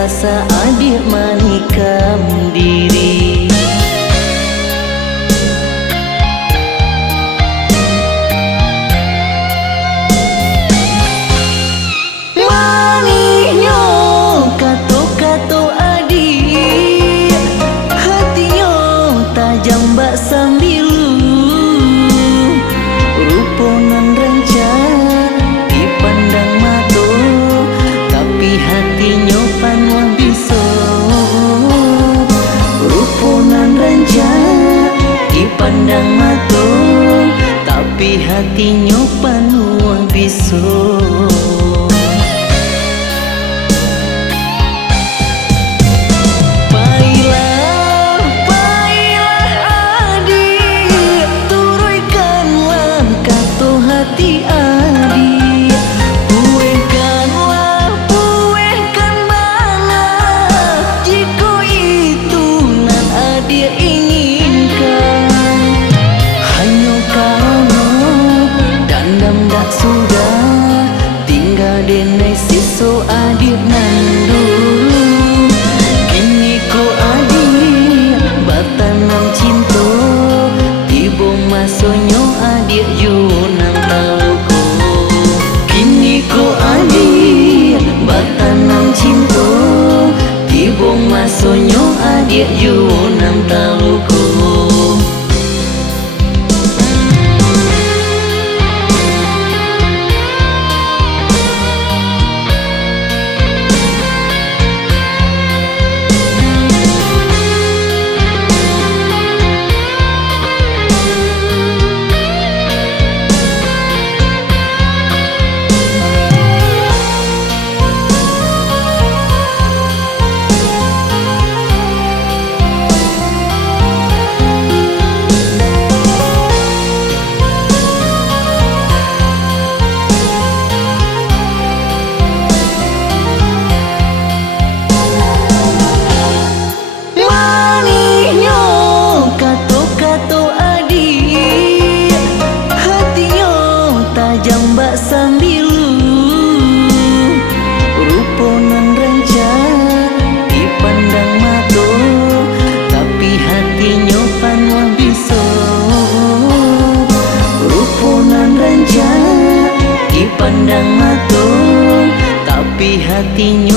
rasa adik manikam diri. Maniknya kato-kato adik, hatinya tajam bak sambilu, ruponan rancang dipandang mato, tapi hatinya panuh biso. Ruponan rancang dipandang mato, tapi hatinya panuh biso. Denai siso adik nan dulu, kini ko adik batanam cinta, tibo masonyo adik junang taluko. Kini ko adik batanam cinta, tibo masonyo adik junang taluko. Jambak sambilu, ruponan rancang dipandang mato, tapi hatinya panuh biso. Ruponan rancang dipandang mato, tapi hatinya